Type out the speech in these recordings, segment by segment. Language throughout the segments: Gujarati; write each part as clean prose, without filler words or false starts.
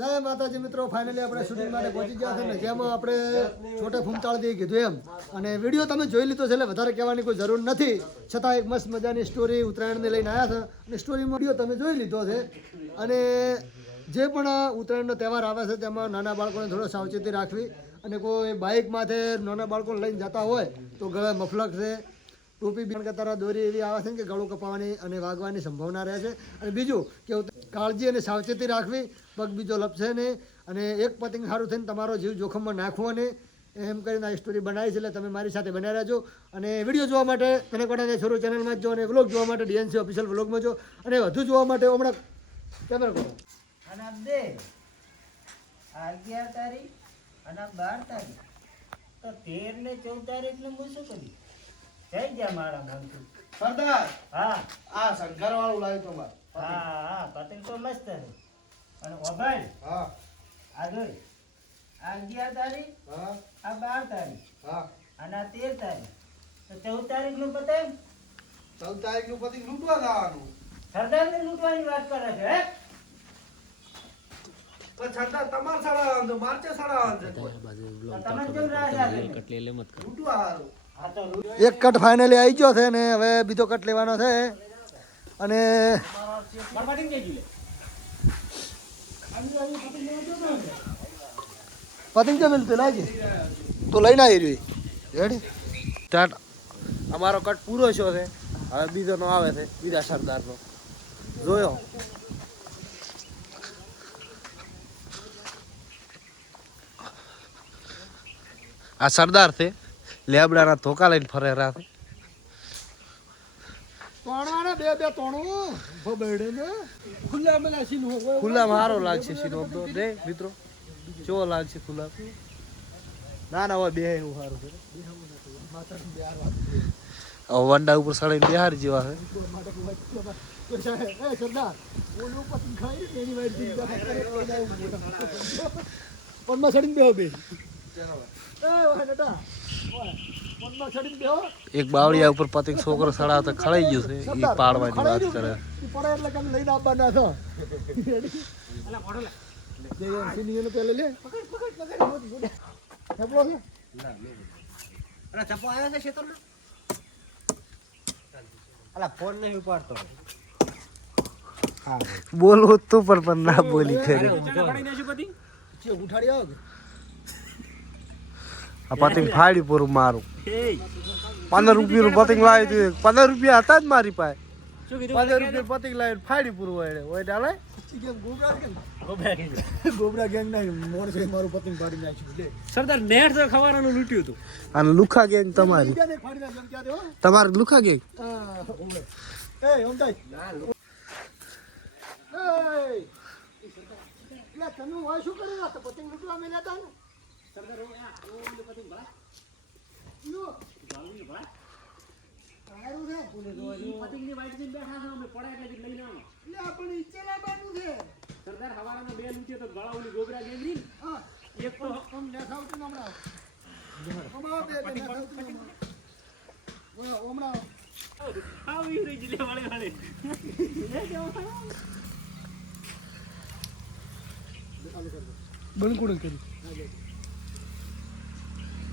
જય માતાજી મિત્રો, ફાઇનલી આપણે શૂટિંગ માટે પહોંચી ગયા છે ને જેમાં આપણે છોટે ફૂમતાળથી કીધું એમ અને વિડીયો તમે જોઈ લીધો છે એટલે વધારે કહેવાની કોઈ જરૂર નથી. છતાં એક મસ્ત મજાની સ્ટોરી ઉત્તરાયણને લઈને આવ્યા છે અને સ્ટોરીમાં વિડીયો તમે જોઈ લીધો છે. અને જે પણ ઉત્તરાયણનો તહેવાર આવે છે તેમાં નાના બાળકોને થોડો સાવચેતી રાખવી અને કોઈ બાઇક માથે નાના બાળકોને લઈને જતા હોય તો ગળે મફલક છે, ટોપી બીન કતારા દોરી એવી આવે છે કે ગળું કપાવાની અને વાગવાની સંભાવના રહે છે. અને બીજું કે કાળજી અને સાવચેતી રાખવી, પગ બીજો લપસે નહીં અને એક પતંગ સારું થઈને તમારો જીવ જોખમમાં નાખવો નહીં. એમ કરીને આ સ્ટોરી બનાવી છે એટલે તમે મારી સાથે બન્યા રહેજો. અને વિડીયો જોવા માટે કનેકોડા શરૂ ચેનલમાં જ જો અને વ્લોગ જોવા માટે ડીએનસી ઓફિશિયલ વ્લોગમાં જો અને વધુ જોવા માટે હમણાં કેમેરા કરો અને 11 તારીખ અને 12 તારીખ તો 13 ને 14 તારીખનું હું શું કર્યું? જઈ ગયા મારા મનથી. સરદાર હા આ શંકર વાળું લાવ્યું તમારે. હા પતંગ તો મસ્ત છે. અને ઓભાઈ હા આ જોઈ આ 11 તારીખ હા આ 12 તારીખ હા અને આ 13 તારીખ તો 14 તારીખનું પતંગ 14 તારીખનું પતંગ લૂંટવા જવાનું. સરદારને લૂંટવાની વાત કરે છે હે? પણ સરદાર તમાર સાડા આમ મારચે સાડા આમ છે કોઈ. તો તમે કેમ રાજા લૂંટવા હારું. હા તો એક કટ ફાઇનલી આવી ગયો છે ને હવે બીજો કટ લેવાનો છે. અને પતંગ ક્યાં મિલતું લાગે તો લઈને આવી રહ્યું રેડી સ્ટાર્ટ. અમારો કટ પૂરો થયો છે, હવે બીજો નો આવે છે, બીજા સરદારનો જોયો. આ સરદાર છે, લેબડાના ધોકા લઈને ફરે રહ્યા છે. ખુલ્લામાં સારો લાગશે સીનો રે મિત્રો, કેવો લાગશે ખુલ્લા? ના ના હોય બે એવું સારું છે. વંડા ઉપર સડાઈને બિહાર જેવા છે. એક બાવળિયા ઉપર પતંગ છોકરો સડાવતો ખડાઈ ગયો છે, એ પાડવાની વાત કરે. બોલવું તું પણ ના બોલી ખરી. આ પતંગ ફાડી પૂરું મારું. 15 રૂપિયાનું પતંગ લાવી દીધું. 15 રૂપિયા હતા જ મારી પાસે. 15 રૂપિયા પતંગ લાવી ફાડી પૂરું હોય ડાલે. ગોબરા ગેંગ ના મોર છે મારું પતંગ ફાડી નાખ્યું. સરદાર નેટ તો ખવારાનું લૂટ્યું હતું. અને લુખા ગેંગ તમારી. તમારી લુખા ગેંગ. તમે શું કરી પતંગ લૂંટવા મેળ્યા હતા ને? સરદાર હવારામાં બે લૂંટે તો ગળાઓની ગોબરા ગેંગરી એક તો આવી રહી જલે વાળે વાળે બંકુડ કરી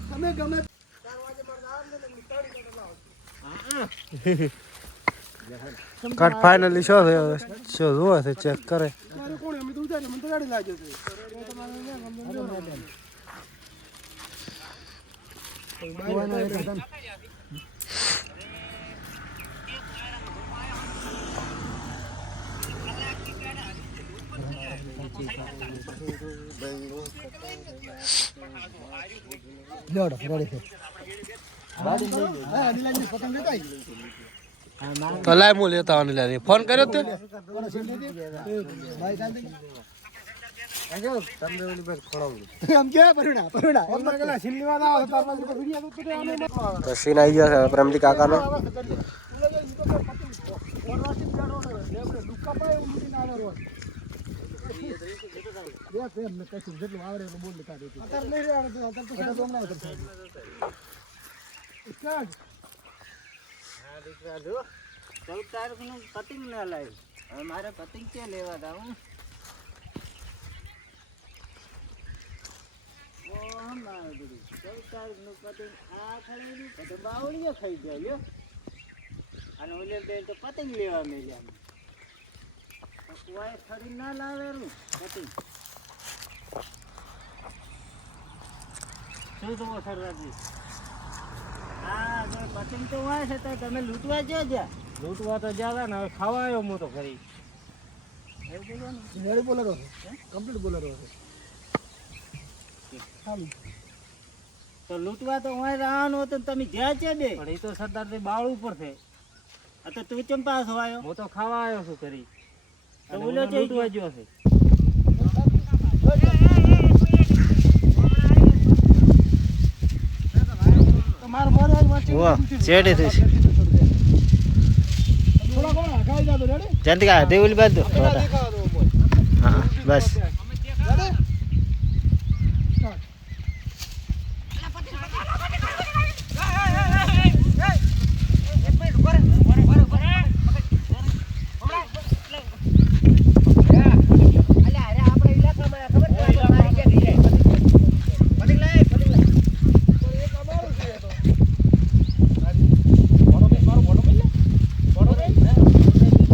તમે ગમે કટ ફાઇનલી શો થયો શો જોવે છે ચેક કરે. તો લાય હું લેતા આવવાની ફોન કર્યો તે તો સીન આવી ગયો છે પ્રેમજી કાકાનો. તારીખનું પતંગ ના લાવ્યું. હવે મારે પતંગ ક્યાં લેવા જાઉં? તારીખનું પતંગ આ ખડેલું પછી બાવળીએ ખાઈ જાય લ્યો. અને ઓલે બે તો પતંગ લેવા મેલ્યા કોઈ ખરી ના લાવેલું પતંગ. શું જુઓ સરદારજી, હા જો પતંગ તો હોય છે તો તમે લૂંટવા જો જ્યાં લૂંટવા તો જ્યાં ને હવે ખાવા આવ્યો હું તો ખરી. એવું બોલવાનું. રેડી બોલેરો છે, કમ્પ્લીટ બોલેરો છે. ખાલી તો લૂંટવા તો હોય રહેવાનું હતું ને તમે જ્યાં છે બે. પણ એ તો સરદારજી બાળ ઉપર છે. આ તો તું ચમ પાસ આવ્યો. હું તો ખાવા આવ્યો છું ખરી. તો અને બોલો હું તો જઈ લૂંટવા ગયો છે. તમાર મોર આજ વાંચી વાહ, શેઠે થઈ છે. થોડા કોણ હકાઈ જાતો રેડી ચંદકા દેવલી બાજુ દેખાવા દો મોર. હા બસ રેડી સ્ટાર્ટ.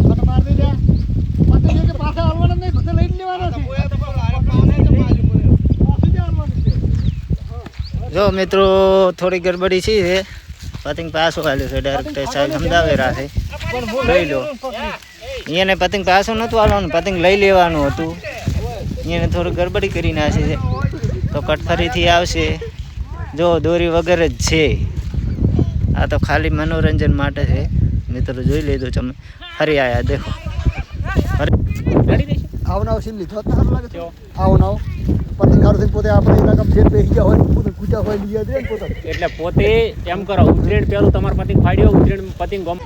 પટ માર દે પતંગ કે પાછા આવવાના નહીં, બધા લઈ લેવાના છે. પાછું જ આવવાનું છે. જો મિત્રો થોડી ગડબડી છે. પતંગ પાછો હાલ્યો છે, ડાયરેક્ટ સાહેબ સમજાવે રાખે લઈ લો. એને પતંગ પાછો નહોતું હાલવાનું, પતંગ લઈ લેવાનું હતું. એને થોડી ગડબડી કરી નાખી છે, તો કટ ફરીથી આવશે. જો દોરી વગર જ છે. આ તો ખાલી મનોરંજન માટે છે. મિત્રો જોઈ લીધું તમે, ફરી આયા દેખો. આવનાવ સીન લીધો તો સારું લાગે છે. આવનાવ પતંગ હારું થઈને પોતે આપણે ઇલાકામાં ફેર બેસી ગયા હોય, પોતે કૂદ્યા હોય લઈ જાય ને પોતે. એટલે પોતે એમ કરો, ઉત્તરાયણ પેલું તમારે પતંગ ફાડ્યો, ઉત્તરાયણ પતંગ ગમ.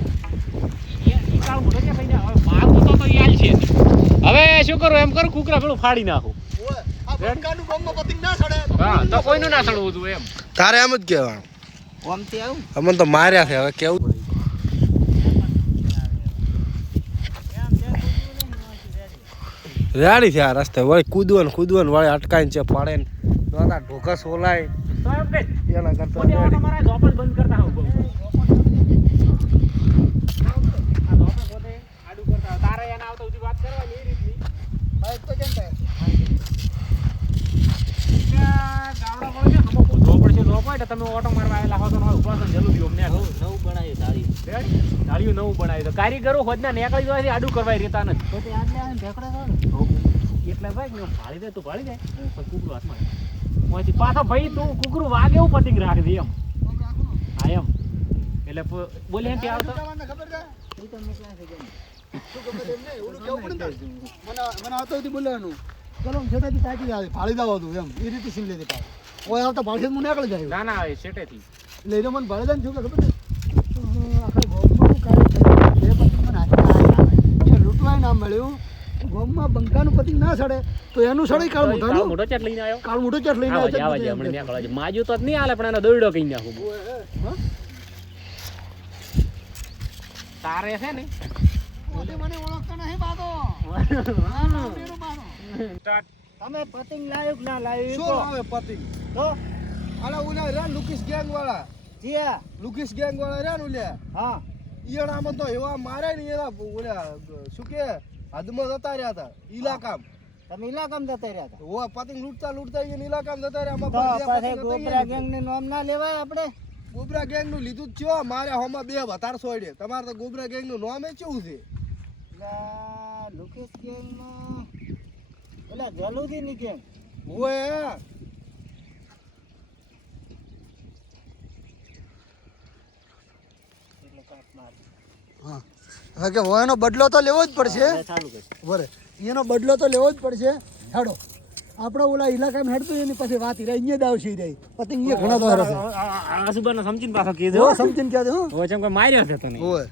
હવે શું કરું એમ કરું, કુકરા પેલું ફાડી નાખું. ઓય, આ બંકાનું બોમ્બમાં પતંગ ના સડે. હા તો કોઈનું ના સડવું હતું એમ. તારે એમ જ કહેવાનું. ઓમથી આવું અમને તો માર્યા છે, હવે કેવું. રેડી છે આ રસ્તે વળી કૂદવાનું વળી અટકાઈને છે પડે ને નોતા ઢોકા સોલાય તો એમ કે એના કરતા પોતે આવો રેડી. તમારા ધોપા જ બંધ કરતા હોવ બહુ. આ ધોપા પોતે આડું કરતા હોવ. તારે એને આવતા સુધી વાત કરવાની એ રીતની. બાઈક તો કેમ થાય? ગાવડા પડે છે, હમો કૂદવો પડશે. ધોપો એટલે તમે ઓટો મારવા આવેલા હો તો ઉભા થઈને જલ્દી અમને આવો. નવું બનાવ્યું તારી. ધાર્યું નવું બનાવ્યું તો કારીગરો હોદના નીકળી જવાથી આડું કરવાય રહેતા નથી. પોતે આટલે આવીને ઢેકડા કરો ને. એટલે ભાઈ ને ફાળી દે તું ફાળી જાય પણ કુકરું હાથમાં ઓયથી પાછો ભાઈ તું કુકરું વાગે એવું પતંગ રાખ દે એમ. હા એમ એટલે બોલે એમ આવતો તમને ખબર છે? ઈ તો મેકલા છે કેમ. શું ખબર એમ નહીં, ઓલું કેવું પડે ને તારે? મને આવતો હતી બોલવાનું. ચલો છેટાથી તાકી આવે, ફાળી દાવ હતું એમ, એ રીતે સીન લેતી પાડે. ઓય આવતા ભાળશે હું નીકળી જાય. ના ના શેટેથી લઈને મને ભાડે જાય ને શું કે ખબર છે? આખા ગામમાં હું કાંઈ થયું, બે પતંગ મને હાથમાં આવ્યા. જે લૂંટવાય ના મળ્યું, ગામમાં બંકાનું પતંગ ના સડે તો એનું સડે કાળ મોઢાનું. મોટો ચેટ લઈને આવ્યો. કાળ મોઢો ચટ લઈને આવા આવ્યો જા છે. હમણાં નીકળવા છે. માજુ તો જ નહીં હાલે પણ એનો દોયડો કઈ નાખું. હા? તારે છે ને પોતે મને ઓળખતા નહીં બાતો. તમે પતંગ લાવ્યું કે ના લાવ્યું શું કહો. આવે પતિંગ તો આલા ઉલા રે લુકીસ ગેંગ વાળા જીયા લુકીસ ગેંગ વાળા રે ઉલ્યા હા ઈયણામાં તો એવા મારે ને એના ઓલા શું કે હદમાં જતા રહ્યા હતા ઇલાકામ તમે ઇલાકામાં જતા રહ્યા હતા. ઓ પતંગ લૂંટતા એને ઇલાકામ જતા રહ્યા તો આમાં પાછે ગોપરા ગેંગ ને નામ ના લેવાય આપણે. ગોબરા ગેંગ નું લીધું જ છે મારે હોમાં બે વધાર સોડે તમારે તો ગોબરા ગેંગ નું નામ એ કેવું છે પેલા લુકેશ ગેંગ માં પેલા જલુદી ની ગેંગ. ઓય એટલે કાપ માર. હા હવે કે એનો બદલો તો લેવો જ પડશે. ચાલુ કર. બરે એનો બદલો તો લેવો જ પડશે. હેડો આપણે ઓલા ઇલાકામાં હેડતું એની પછી વાત હીરા અહીંયા જ આવશે રે પતંગ અહીંયા ઘણા તો હરશે. આજુબાજુ સમજીને પાછો જો કીધું સમજીને કહે છે હો. હવે જેમ કે માર્યો છે તને ઓય